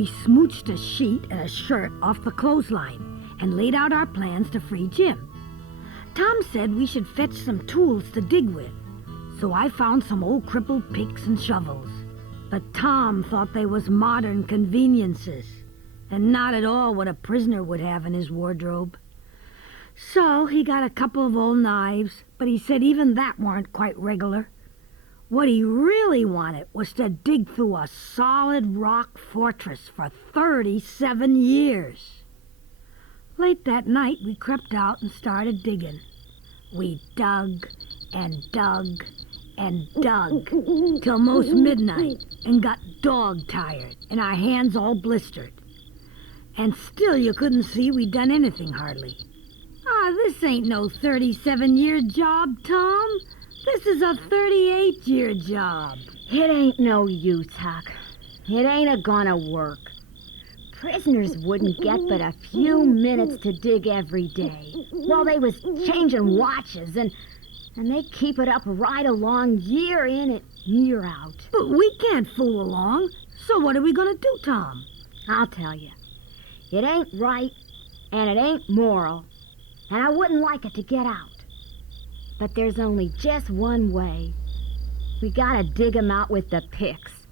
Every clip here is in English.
we smooched a sheet and a shirt off the clothesline and laid out our plans to free Jim. Tom said we should fetch some tools to dig with, so I found some old crippled picks and shovels. But Tom thought they was modern conveniences, and not at all what a prisoner would have in his wardrobe. So he got a couple of old knives, but he said even that weren't quite regular. What he really wanted was to dig through a solid rock fortress for 37 years. Late that night, we crept out and started digging. We dug and dug and dug till most midnight and got dog-tired and our hands all blistered. And still you couldn't see we'd done anything hardly. This ain't no 37-year job, Tom. This is a 38-year job. It ain't no use, Huck. It ain't a-gonna work. Prisoners wouldn't get but a few minutes to dig every day while they was changing watches, and they keep it up right along year in and year out. But we can't fool along, so what are we gonna do, Tom? I'll tell you. It ain't right, and it ain't moral, and I wouldn't like it to get out. But there's only just one way. We gotta dig 'em out with the picks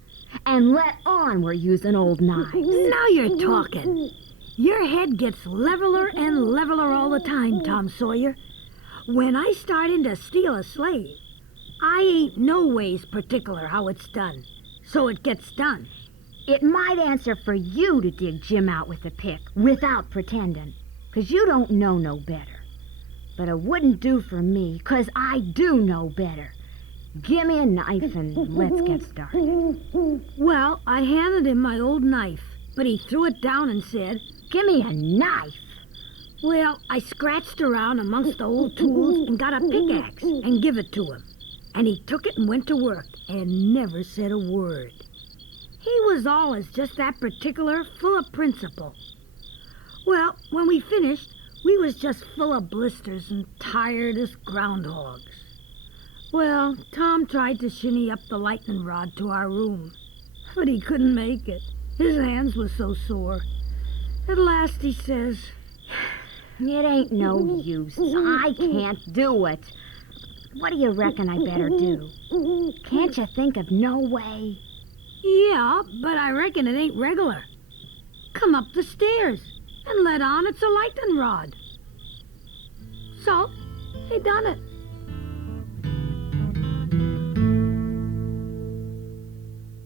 and let on we're using old knives. Now you're talking. Your head gets leveler and leveler all the time, Tom Sawyer. When I start in to steal a slave, I ain't no ways particular how it's done, so it gets done. It might answer for you to dig Jim out with a pick without pretending, 'cause you don't know no better. But it wouldn't do for me, 'cause I do know better. Give me a knife and let's get started. Well, I handed him my old knife, but he threw it down and said, Give me a knife? Well, I scratched around amongst the old tools and got a pickaxe and give it to him. And he took it and went to work and never said a word. He was always just that particular, full of principle. Well, when we finished, we was just full of blisters and tired as groundhogs. Well, Tom tried to shinny up the lightning rod to our room, but he couldn't make it. His hands were so sore. At last he says, It ain't no use. I can't do it. What do you reckon I better do? Can't you think of no way? Yeah, but I reckon it ain't regular. Come up the stairs and let on it's a lightning rod. So, he done it.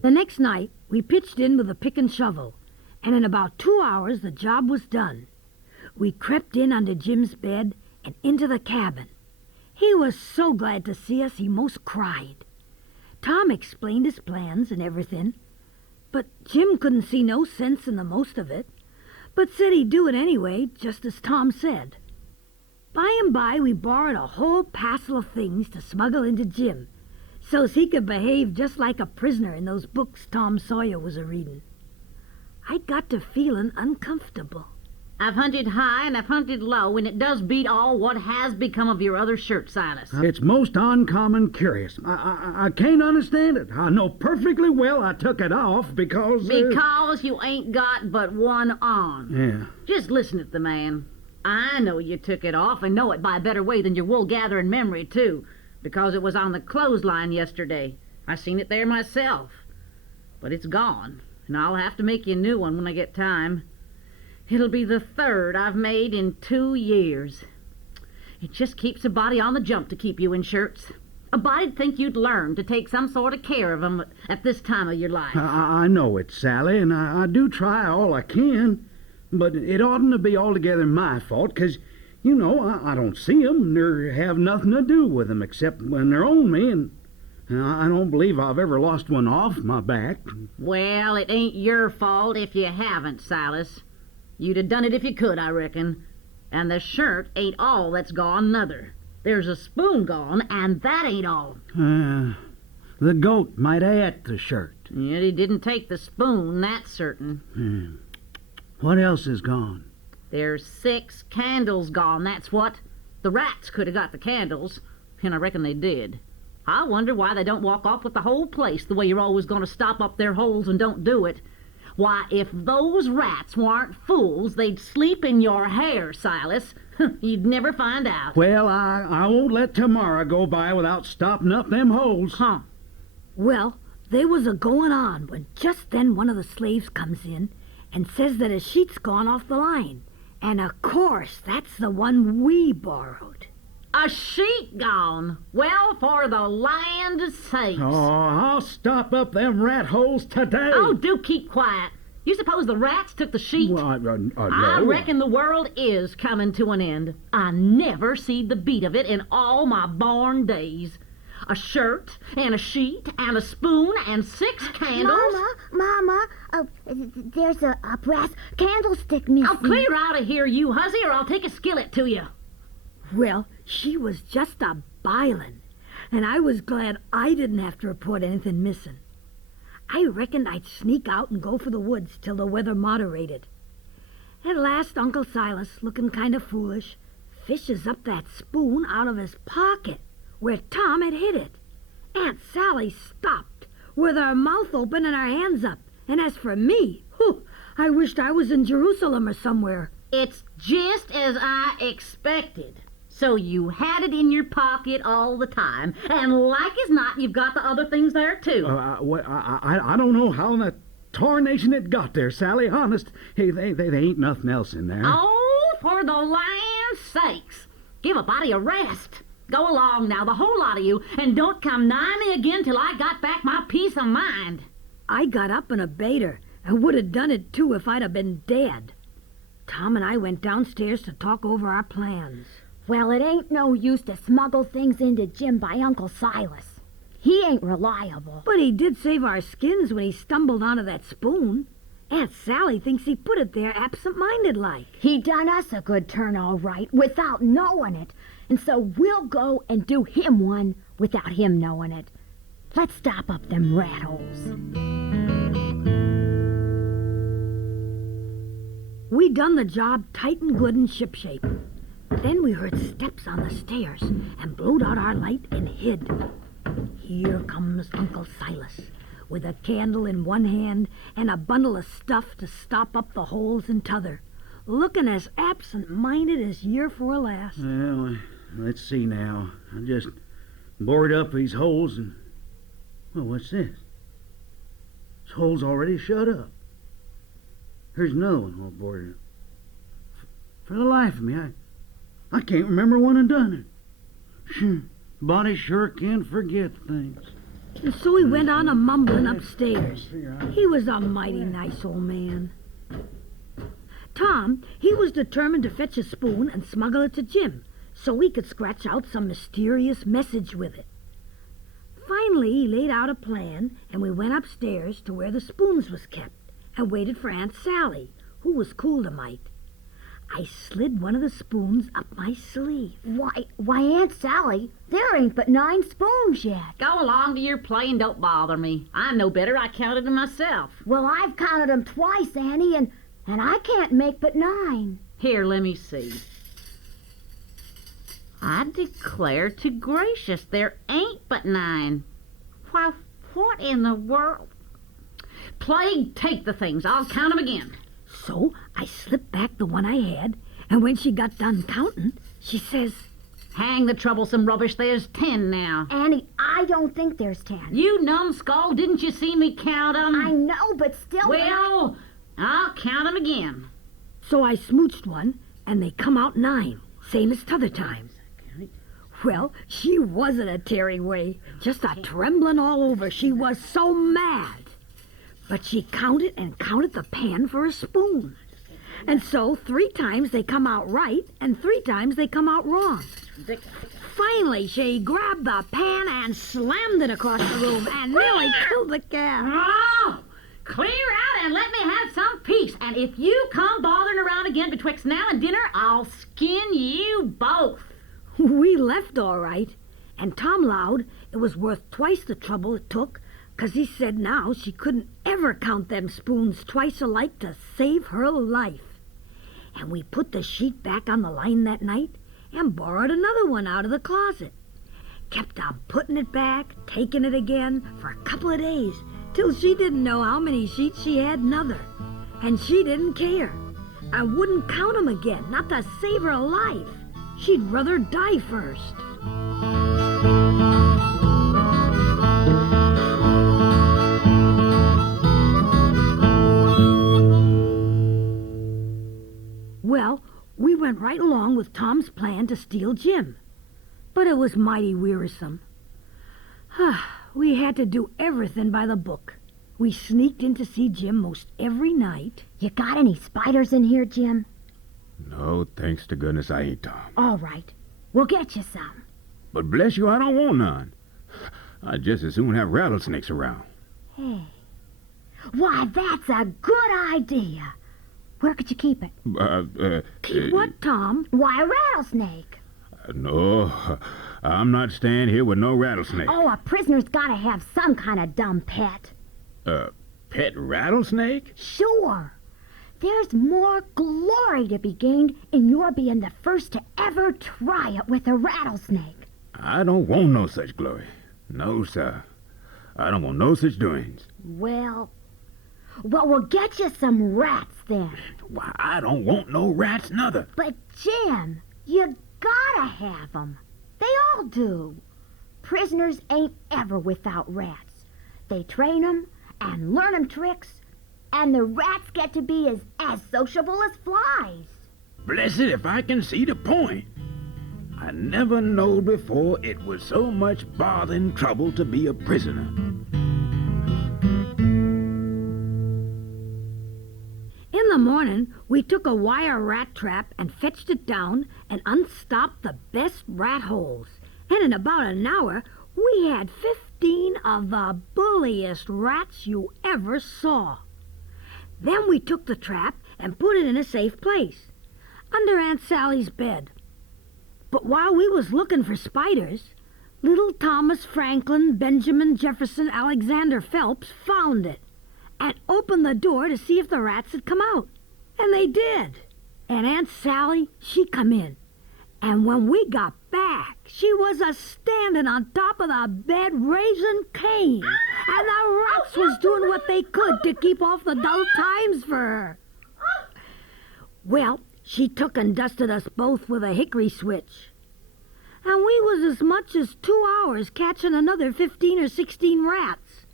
The next night, we pitched in with a pick and shovel, and in about 2 hours the job was done. We crept in under Jim's bed and into the cabin. He was so glad to see us he most cried. Tom explained his plans and everything, but Jim couldn't see no sense in the most of it, but said he'd do it anyway, just as Tom said. By and by we borrowed a whole passel of things to smuggle into Jim, so's he could behave just like a prisoner in those books Tom Sawyer was a-reading. I got to feeling uncomfortable. I've hunted high and I've hunted low, and it does beat all what has become of your other shirt, Silas. It's most uncommon curious. I can't understand it. I know perfectly well I took it off because... Because you ain't got but one on. Yeah. Just listen at the man. I know you took it off, and know it by a better way than your wool-gathering memory, too, because it was on the clothesline yesterday. I seen it there myself. But it's gone, and I'll have to make you a new one when I get time. It'll be the third I've made in 2 years. It just keeps a body on the jump to keep you in shirts. A body'd think you'd learn to take some sort of care of 'em at this time of your life. I know it, Sally, and I do try all I can. But it oughtn't to be altogether my fault, 'cause, you know, I don't see 'em, nor have nothing to do with 'em except when they're on me, and I don't believe I've ever lost one off my back. Well, it ain't your fault if you haven't, Silas. You'd have done it if you could, I reckon. And the shirt ain't all that's gone, nother. There's a spoon gone, and that ain't all. The goat might have ate the shirt. Yet he didn't take the spoon, that's certain. What else is gone? There's 6 candles gone, that's what. The rats could have got the candles, and I reckon they did. I wonder why they don't walk off with the whole place, the way you're always going to stop up their holes and don't do it. Why, if those rats weren't fools, they'd sleep in your hair, Silas. You'd never find out. Well, I won't let tomorrow go by without stopping up them holes. Huh. Well, they was a-going on when just then one of the slaves comes in and says that a sheet's gone off the line. And of course, that's the one we borrowed. A sheet gone? Well, for the land's sakes. Oh, I'll stop up them rat holes today. Oh, do keep quiet. You suppose the rats took the sheet? Well, no. I reckon the world is coming to an end. I never seed the beat of it in all my born days. A shirt, and a sheet, and a spoon, and 6 candles. Mama, there's a brass candlestick missing. I'll clear out of here, you hussy, or I'll take a skillet to you. Well, she was just a bilin', and I was glad I didn't have to report anything missing. I reckoned I'd sneak out and go for the woods till the weather moderated. At last, Uncle Silas, looking kind of foolish, fishes up that spoon out of his pocket where Tom had hid it. Aunt Sally stopped with her mouth open and her hands up. And as for me, I wished I was in Jerusalem or somewhere. It's just as I expected. So you had it in your pocket all the time, and like as not, you've got the other things there, too. I don't know how in the tarnation it got there, Sally. Honest, hey, they ain't nothing else in there. Oh, for the land's sakes. Give a body a rest. Go along now, the whole lot of you, and don't come nigh me again till I got back my peace of mind. I got up and obeyed her, and would have done it too if I'd have been dead. Tom and I went downstairs to talk over our plans. Well, it ain't no use to smuggle things into Jim by Uncle Silas. He ain't reliable. But he did save our skins when he stumbled onto that spoon. Aunt Sally thinks he put it there absent-minded like. He done us a good turn, all right, without knowing it. And so we'll go and do him one without him knowing it. Let's stop up them rat holes. We done the job tight and good and shipshape. Then we heard steps on the stairs and blowed out our light and hid. Here comes Uncle Silas, with a candle in one hand and a bundle of stuff to stop up the holes in t'other, looking as absent-minded as year for a last. Well, let's see now. I just bored up these holes and... Well, what's this? This hole's already shut up. Here's another one all boarded up. For the life of me, I can't remember when I done it. Body sure can forget things. And so he went on mumbling upstairs. He was a mighty nice old man. Tom, he was determined to fetch a spoon and smuggle it to Jim, so he could scratch out some mysterious message with it. Finally, he laid out a plan, and we went upstairs to where the spoons was kept and waited for Aunt Sally, who was cool to mite. I slid one of the spoons up my sleeve. Why, Aunt Sally, there ain't but 9 spoons yet. Go along to your play and don't bother me. I know better. I counted them myself. Well, I've counted them twice, Annie, and I can't make but 9. Here, let me see. I declare to gracious, there ain't but 9. Why, what in the world? Plague take the things. I'll count them again. So I slipped back the one I had, and when she got done counting, she says, Hang the troublesome rubbish, there's 10 now. Annie, I don't think there's 10. You numbskull, didn't you see me count 'em? I know, but still... Well, I'll count 'em again. So I smooched one, and they come out 9, same as t'other time. Well, she wasn't a tearing way, just a trembling all over. She was so mad. But she counted and counted the pan for a spoon. And so 3 times they come out right, and 3 times they come out wrong. Finally, she grabbed the pan and slammed it across the room and nearly killed the cat. Oh! Clear out and let me have some peace. And if you come bothering around again betwixt now and dinner, I'll skin you both. We left all right, and Tom Loud it was worth twice the trouble it took, 'cause he said now she couldn't ever count them spoons twice alike to save her life. And we put the sheet back on the line that night and borrowed another one out of the closet. Kept on putting it back, taking it again for a couple of days, till she didn't know how many sheets she had nother. And she didn't care. I wouldn't count 'em again, not to save her life. She'd rather die first. Well, we went right along with Tom's plan to steal Jim. But it was mighty wearisome. We had to do everything by the book. We sneaked in to see Jim most every night. You got any spiders in here, Jim? No, thanks to goodness I ain't, Tom. All right. We'll get you some. But bless you, I don't want none. I'd just as soon have rattlesnakes around. Hey. Why, that's a good idea. Where could you keep it? Keep what, Tom? Why, a rattlesnake. No, I'm not staying here with no rattlesnake. Oh, a prisoner's got to have some kind of dumb pet. Pet rattlesnake? Sure. There's more glory to be gained in your being the first to ever try it with a rattlesnake. I don't want no such glory. No, sir. I don't want no such doings. Well, we'll get you some rats then. Why, I don't want no rats, nother. But, Jim, you gotta have 'em. They all do. Prisoners ain't ever without rats. They train 'em and learn 'em tricks, and the rats get to be as sociable as flies. Blessed if I can see the point. I never knowed before it was so much bother and trouble to be a prisoner. In the morning, we took a wire rat trap and fetched it down and unstopped the best rat holes. And in about an hour, we had 15 of the bulliest rats you ever saw. Then we took the trap and put it in a safe place, under Aunt Sally's bed. But while we was looking for spiders, little Thomas Franklin Benjamin Jefferson Alexander Phelps found it and opened the door to see if the rats had come out. And they did. And Aunt Sally, she come in. And when we got back, she was a-standing on top of the bed raising Cain. And the rats was doing what they could to keep off the dull times for her. Well, she took and dusted us both with a hickory switch. And we was as much as 2 hours catching another 15 or 16 rats.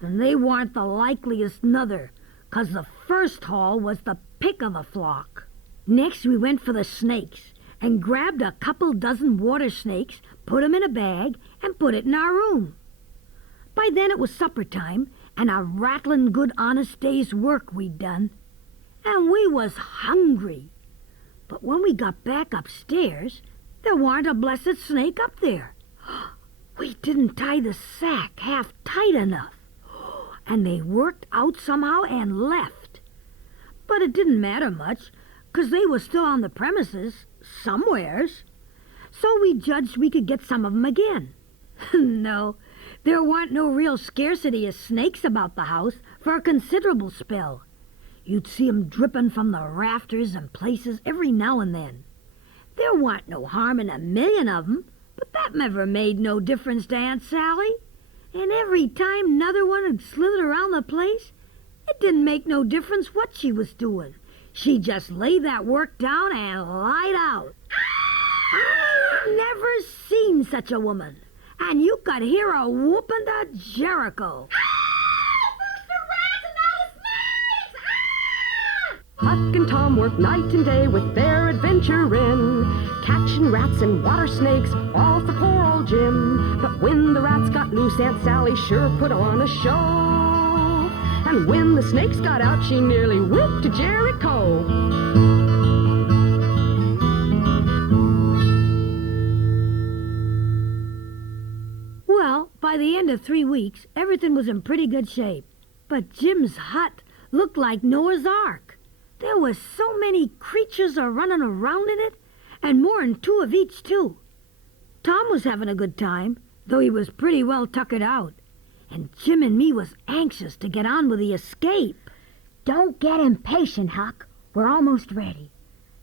And they weren't the likeliest nother, 'cause the first haul was the pick of the flock. Next we went for the snakes, and grabbed a couple dozen water snakes, put 'em in a bag, and put it in our room. By then it was supper time, and a rattling good honest day's work we'd done. And we was hungry. But when we got back upstairs, there warn't a blessed snake up there. We didn't tie the sack half tight enough. And they worked out somehow and left. But it didn't matter much, 'cause they was still on the premises, somewheres. So we judged we could get some of 'em again. No, there warn't no real scarcity of snakes about the house for a considerable spell. You'd see 'em dripping from the rafters and places every now and then. There warn't no harm in a million of 'em, but that never made no difference to Aunt Sally. And every time another one had slithered around the place, it didn't make no difference what she was doing. She'd just lay that work down and light out. I never seen such a woman. And you could hear her whooping to Jericho. Huck and Tom worked night and day with their adventuring, catching rats and water snakes, all for poor old Jim. But when the rats got loose, Aunt Sally sure put on a show. And when the snakes got out, she nearly whooped to Jericho. Well, by the end of 3 weeks, everything was in pretty good shape. But Jim's hut looked like Noah's Ark. There was so many creatures a-running around in it, and more'n 2 of each, too. Tom was having a good time, though he was pretty well tuckered out. And Jim and me was anxious to get on with the escape. Don't get impatient, Huck. We're almost ready.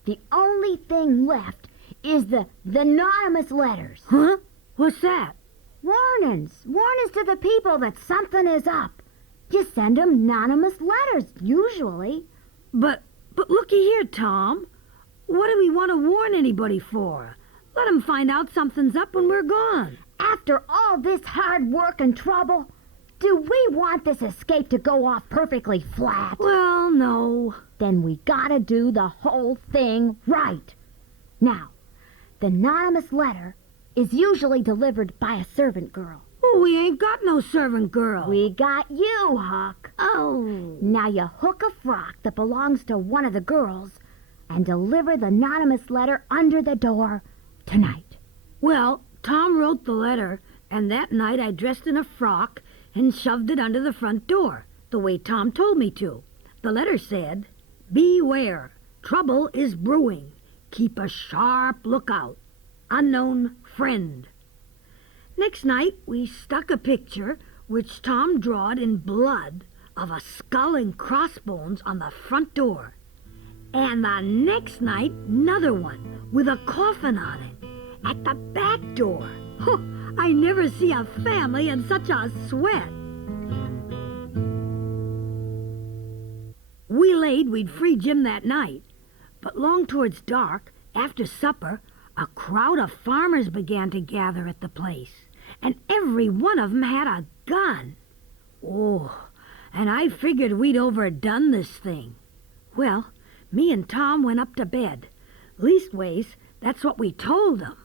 The only thing left is the anonymous letters. Huh? What's that? Warnings. Warnings to the people that something is up. You send 'em anonymous letters, usually. But looky here, Tom. What do we want to warn anybody for? Let 'em find out something's up when we're gone. After all this hard work and trouble, do we want this escape to go off perfectly flat? Well, no. Then we gotta do the whole thing right. Now, the anonymous letter is usually delivered by a servant girl. Oh, we ain't got no servant girl. We got you, Huck. Oh. Now you hook a frock that belongs to one of the girls and deliver the anonymous letter under the door tonight. Well, Tom wrote the letter, and that night I dressed in a frock and shoved it under the front door, the way Tom told me to. The letter said, "Beware, trouble is brewing. Keep a sharp lookout. Unknown friend." Next night, we stuck a picture, which Tom drawed in blood, of a skull and crossbones on the front door. And the next night, another one with a coffin on it at the back door. I never see a family in such a sweat. We laid we'd free Jim that night, but long towards dark, after supper, a crowd of farmers began to gather at the place, and every one of 'em had a gun. Oh, and I figured we'd overdone this thing. Well, me and Tom went up to bed. Leastways, that's what we told them.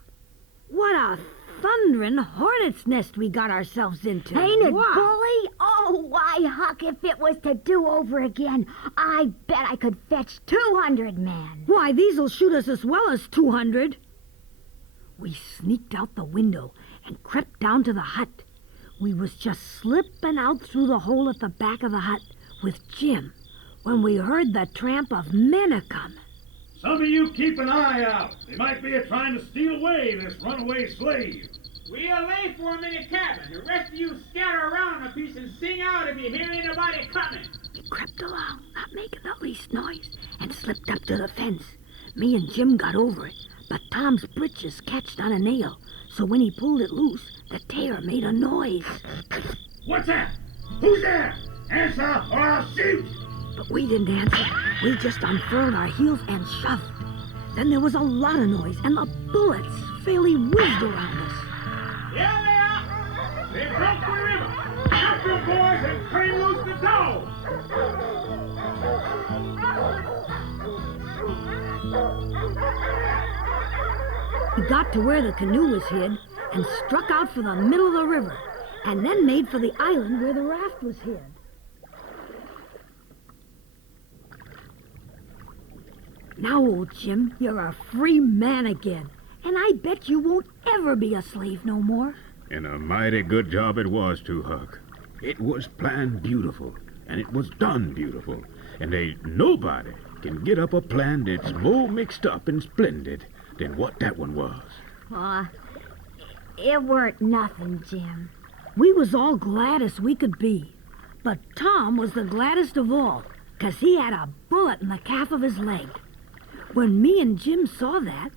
What a thunderin' hornet's nest we got ourselves into. Ain't it, Wow. Bully? Oh, why, Huck, if it was to do over again, I bet I could fetch 200 men. Why, these'll shoot us as well as 200. We sneaked out the window and crept down to the hut. We was just slipping out through the hole at the back of the hut with Jim when we heard the tramp of men a-comin'. Some of you keep an eye out. They might be trying to steal away this runaway slave. We'll lay for 'em in a cabin. The rest of you scatter around a piece and sing out if you hear anybody coming. We crept along, not making the least noise, and slipped up to the fence. Me and Jim got over it, but Tom's britches catched on a nail, so when he pulled it loose, the tear made a noise. What's that? Who's there? Answer or I'll shoot! But we didn't answer. We just unfurled our heels and shoved. Then there was a lot of noise, and the bullets fairly whizzed around us. There they are. They broke the river. Jump them boys and turn loose the dog. We got to where the canoe was hid and struck out for the middle of the river, and then made for the island where the raft was hid. Now, old Jim, you're a free man again, and I bet you won't ever be a slave no more. And a mighty good job it was, too, Huck. It was planned beautiful, and it was done beautiful, and ain't nobody can get up a plan that's more mixed up and splendid than what that one was. Aw, it weren't nothing, Jim. We was all glad as we could be, but Tom was the gladdest of all, 'cause he had a bullet in the calf of his leg. When me and Jim saw that,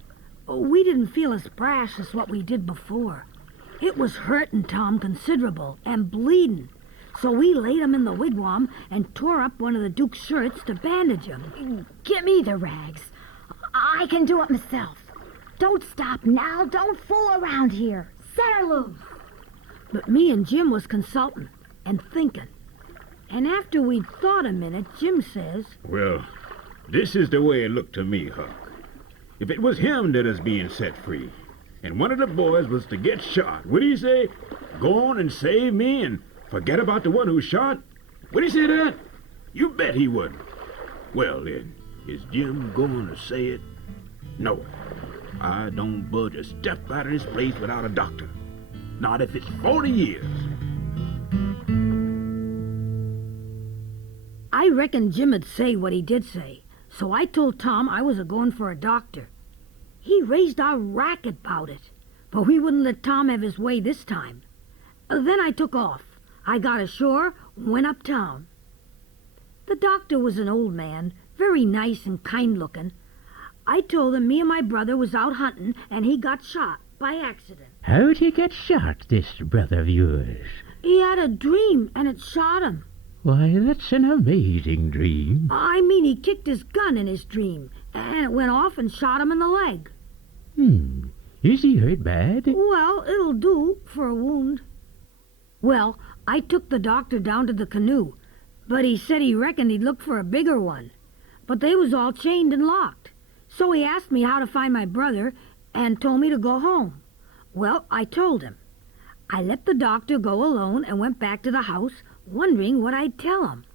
we didn't feel as brash as what we did before. It was hurting Tom considerable and bleeding, so we laid him in the wigwam and tore up one of the Duke's shirts to bandage him. Give me the rags. I can do it myself. Don't stop now. Don't fool around here. Set her loose. But me and Jim was consulting and thinking. And after we'd thought a minute, Jim says, Well, this is the way it looked to me, Huck. If it was him that is being set free, and one of the boys was to get shot, would he say, go on and save me and forget about the one who shot? Would he say that? You bet he would. Well, then, is Jim going to say it? No. I don't budge a step out of this place without a doctor. Not if it's 40 years. I reckon Jim'd say what he did say, so I told Tom I was a-going for a doctor. He raised a racket about it, but we wouldn't let Tom have his way this time. Then I took off. I got ashore, went uptown. The doctor was an old man, very nice and kind-looking. I told him me and my brother was out hunting, and he got shot by accident. How'd he get shot, this brother of yours? He had a dream, and it shot him. Why, that's an amazing dream. I mean, he kicked his gun in his dream, and it went off and shot him in the leg. Is he hurt bad? Well, it'll do for a wound. Well, I took the doctor down to the canoe, but he said he reckoned he'd look for a bigger one. But they was all chained and locked. So he asked me how to find my brother and told me to go home. Well, I told him. I let the doctor go alone and went back to the house, wondering what I'd tell him.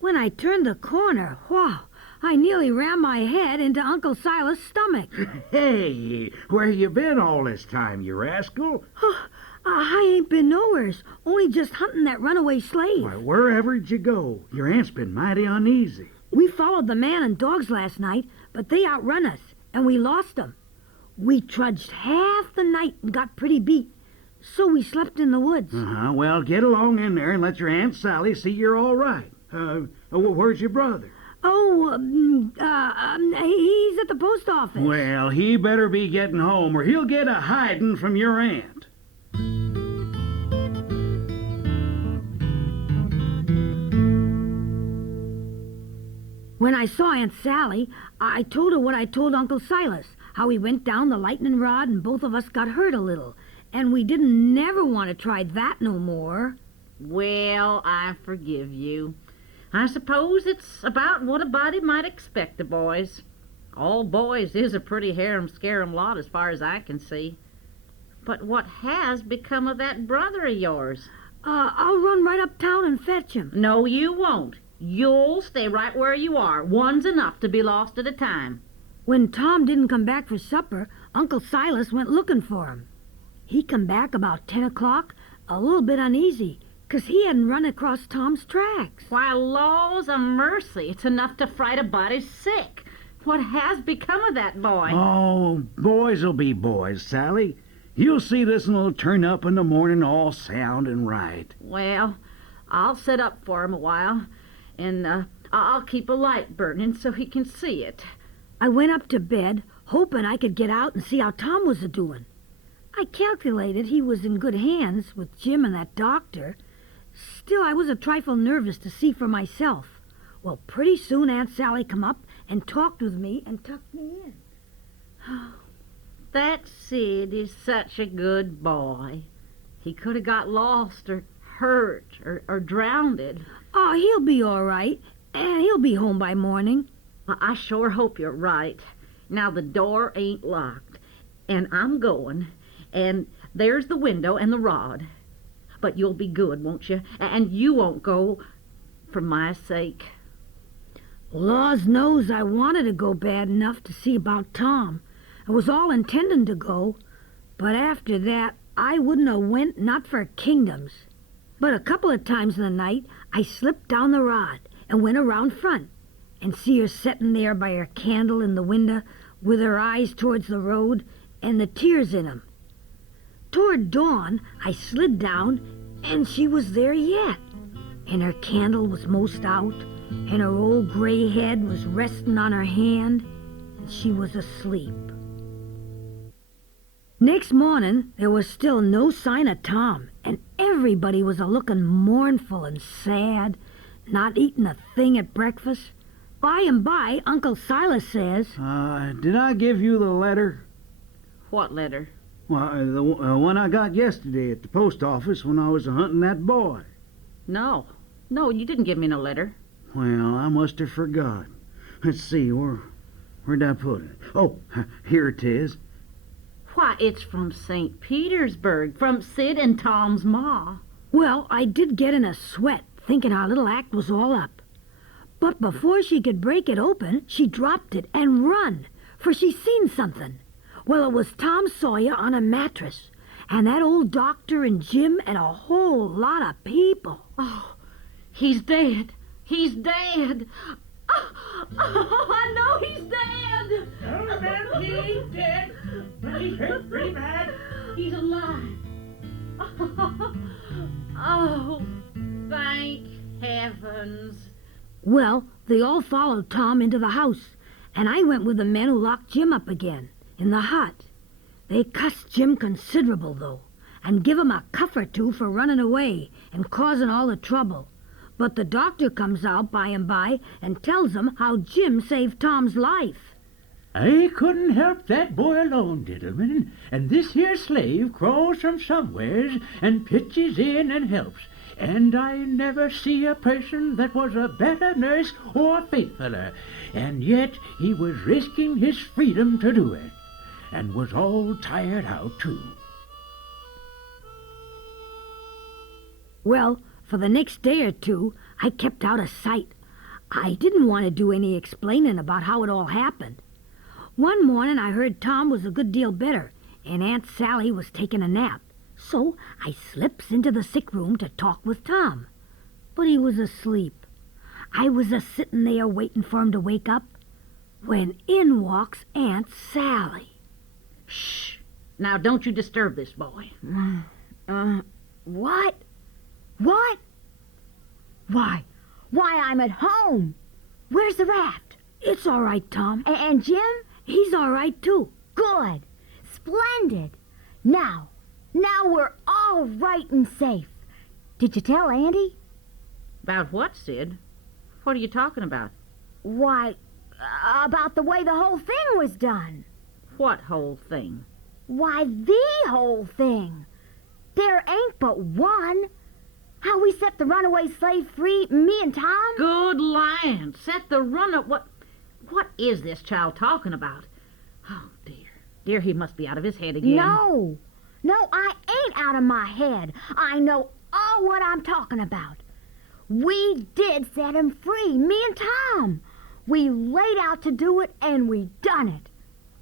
When I turned the corner, wow, I nearly rammed my head into Uncle Silas' stomach. Hey, where you been all this time, you rascal? I ain't been nowheres, only just hunting that runaway slave. Why, wherever'd you go? Your aunt's been mighty uneasy. We followed the man and dogs last night, but they outrun us, and we lost them. We trudged half the night and got pretty beat, so we slept in the woods. Well, get along in there and let your Aunt Sally see you're all right. Where's your brother? He's at the post office. Well, he better be getting home, or he'll get a hiding from your aunt. When I saw Aunt Sally, I told her what I told Uncle Silas, how he went down the lightning rod and both of us got hurt a little, and we didn't never want to try that no more. Well, I forgive you. I suppose it's about what a body might expect of boys. All boys is a pretty harum-scarum lot as far as I can see. But what has become of that brother of yours? I'll run right uptown and fetch him. No, you won't. You'll stay right where you are. One's enough to be lost at a time. When Tom didn't come back for supper, Uncle Silas went looking for him. He come back about 10 o'clock, a little bit uneasy, 'cause he hadn't run across Tom's tracks. Why, laws a mercy, it's enough to fright a body sick. What has become of that boy? Oh, boys'll be boys, Sally. You'll see this one'll turn up in the morning all sound and right. Well, I'll sit up for him a while, and I'll keep a light burning so he can see it. I went up to bed, hoping I could get out and see how Tom was a-doing. I calculated he was in good hands with Jim and that doctor. Still, I was a trifle nervous to see for myself. Well, pretty soon Aunt Sally come up and talked with me and tucked me in. That Sid is such a good boy. He could have got lost or hurt or drowned. Oh, he'll be all right, and he'll be home by morning. I sure hope you're right. Now, the door ain't locked, and I'm going, and there's the window and the rod. But you'll be good, won't you? And you won't go for my sake. Laws knows I wanted to go bad enough to see about Tom. I was all intending to go, but after that, I wouldn't have went not for kingdoms. But a couple of times in the night, I slipped down the rod and went around front, and see her setting there by her candle in the window with her eyes towards the road and the tears in 'em. Toward dawn, I slid down, and she was there yet, and her candle was most out, and her old gray head was resting on her hand, and she was asleep. Next morning, there was still no sign of Tom, and everybody was a-looking mournful and sad, not eating a thing at breakfast. By and by, Uncle Silas says, Did I give you the letter? What letter? Well, the one I got yesterday at the post office when I was hunting that boy. No, you didn't give me no letter. Well, I must have forgot. Let's see, where'd I put it? Oh, here it is. Why, it's from St. Petersburg, from Sid and Tom's ma. Well, I did get in a sweat, thinking our little act was all up. But before she could break it open, she dropped it and run, for she seen something. Well, it was Tom Sawyer on a mattress, and that old doctor and Jim and a whole lot of people. Oh, he's dead. He's dead. Oh, I know he's dead. Oh, man, he ain't dead. But he's hurt pretty bad. He's alive. Oh, thank heavens. Well, they all followed Tom into the house, and I went with the men who locked Jim up again, in the hut. They cussed Jim considerable, though, and give him a cuff or two for running away and causing all the trouble. But the doctor comes out by and by and tells 'em how Jim saved Tom's life. I couldn't help that boy alone, gentlemen, and this here slave crawls from somewheres and pitches in and helps, and I never see a person that was a better nurse or faithfuler, and yet he was risking his freedom to do it, and was all tired out, too. Well, for the next day or two, I kept out of sight. I didn't want to do any explaining about how it all happened. One morning I heard Tom was a good deal better, and Aunt Sally was taking a nap. So I slips into the sick room to talk with Tom. But he was asleep. I was a-sitting there waiting for him to wake up, when in walks Aunt Sally. Shh! Now don't you disturb this boy. What? What? Why, I'm at home. Where's the raft? It's all right, Tom. And Jim? He's all right, too. Good. Splendid. Now we're all right and safe. Did you tell Andy? About what, Sid? What are you talking about? Why, about the way the whole thing was done. What whole thing? Why, the whole thing. There ain't but one. How we set the runaway slave free, me and Tom? Good land. Set the What is this child talking about? Oh, dear. Dear, he must be out of his head again. No, I ain't out of my head. I know all what I'm talking about. We did set him free, me and Tom. We laid out to do it, and we done it.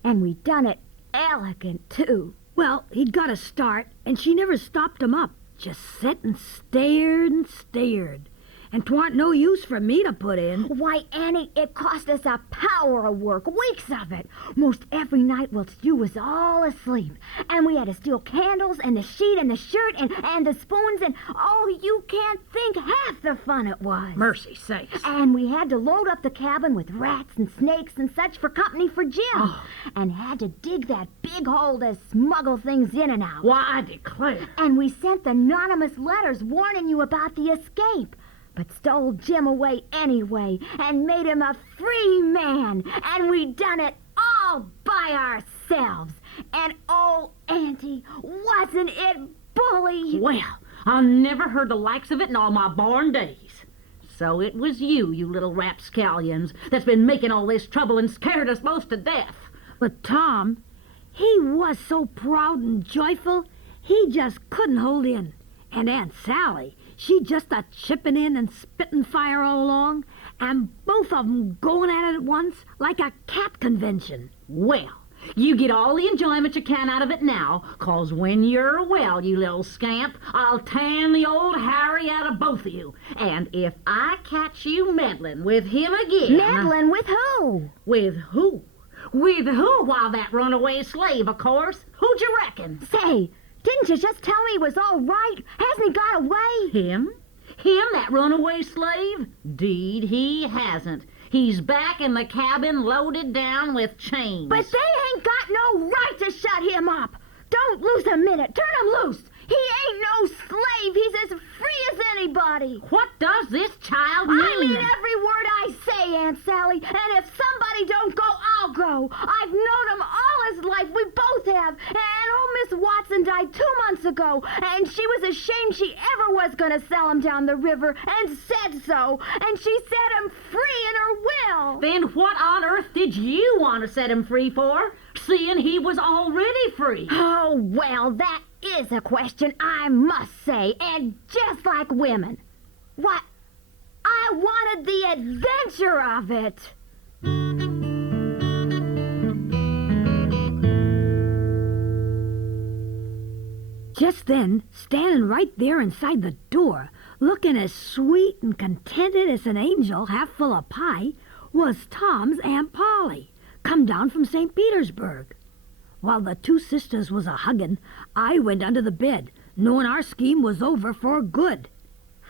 And we done it elegant, too. Well, he'd got a start, and she never stopped him up. Just set and stared and stared. And 'twarn't no use for me to put in. Why, Annie, it cost us a power of work, weeks of it. Most every night whilst you was all asleep. And we had to steal candles and the sheet and the shirt and the spoons and, oh, you can't think half the fun it was. Mercy sakes. And we had to load up the cabin with rats and snakes and such for company for Jim. Oh. And had to dig that big hole to smuggle things in and out. Why, I declare. And we sent anonymous letters warning you about the escape. But stole Jim away anyway and made him a free man. And we done it all by ourselves. And oh, Auntie, wasn't it bully? Well, I never heard the likes of it in all my born days. So it was you little rapscallions, that's been making all this trouble and scared us both to death. But Tom, he was so proud and joyful, he just couldn't hold in. And Aunt Sally, she just a-chipping in and spitting fire all along, and both of 'em going at it at once like a cat convention. Well, you get all the enjoyment you can out of it now, 'cause when you're well, you little scamp, I'll tan the old Harry out of both of you. And if I catch you meddling with him again... Meddling with who? With who? With who? Why, that runaway slave, of course. Who'd you reckon? Say, didn't you just tell me he was all right? Hasn't he got away? Him? Him, that runaway slave? 'Deed he hasn't. He's back in the cabin loaded down with chains. But they ain't got no right to shut him up. Don't lose a minute. Turn him loose. He ain't no slave. He's as free as anybody. What does this child mean? I mean every word I say, Aunt Sally. And if somebody don't go, I'll go. I've known him all his life. We both have. And old Miss Watson died 2 months ago. And she was ashamed she ever was going to sell him down the river and said so. And she set him free in her will. Then what on earth did you want to set him free for, seeing he was already free? Oh, well, that is a question, I must say, and just like women. What? I wanted the adventure of it. Just then, standing right there inside the door, looking as sweet and contented as an angel half full of pie, was Tom's Aunt Polly, come down from St. Petersburg. While the two sisters was a-hugging, I went under the bed, knowing our scheme was over for good.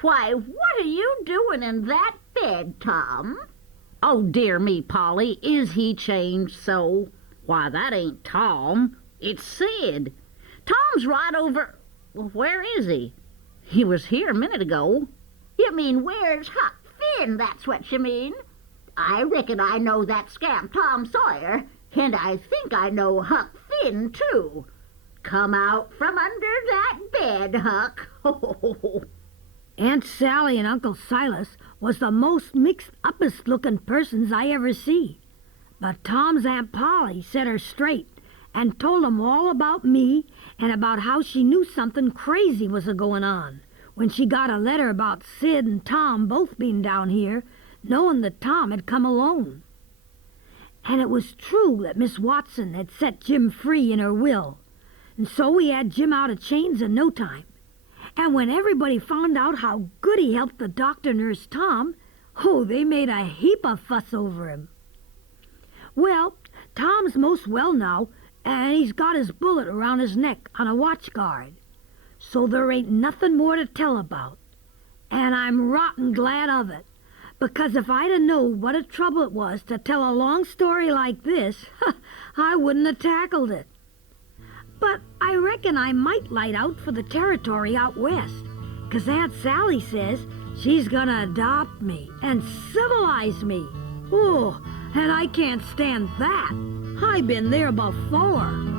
Why, what are you doing in that bed, Tom? Oh, dear me, Polly, is he changed so? Why, that ain't Tom. It's Sid. Tom's right over... Well, where is he? He was here a minute ago. You You mean where's Huck Finn, that's what you mean. I reckon I know that scamp Tom Sawyer, and I think I know Huck Finn, too. Come out from under that bed, Huck. Aunt Sally and Uncle Silas was the most mixed-uppest looking persons I ever see. But Tom's Aunt Polly set her straight and told 'em all about me and about how she knew something crazy was a-going on when she got a letter about Sid and Tom both being down here, knowing that Tom had come alone. And it was true that Miss Watson had set Jim free in her will, and so we had Jim out of chains in no time. And when everybody found out how good he helped the doctor nurse Tom, oh, they made a heap of fuss over him. Well, Tom's most well now, and he's got his bullet around his neck on a watch guard. So there ain't nothing more to tell about. And I'm rotten glad of it, because if I'd 'a' known what a trouble it was to tell a long story like this, I wouldn't have tackled it. But I reckon I might light out for the territory out west, 'cause Aunt Sally says she's gonna adopt me and civilize me. Oh, and I can't stand that. I've been there before.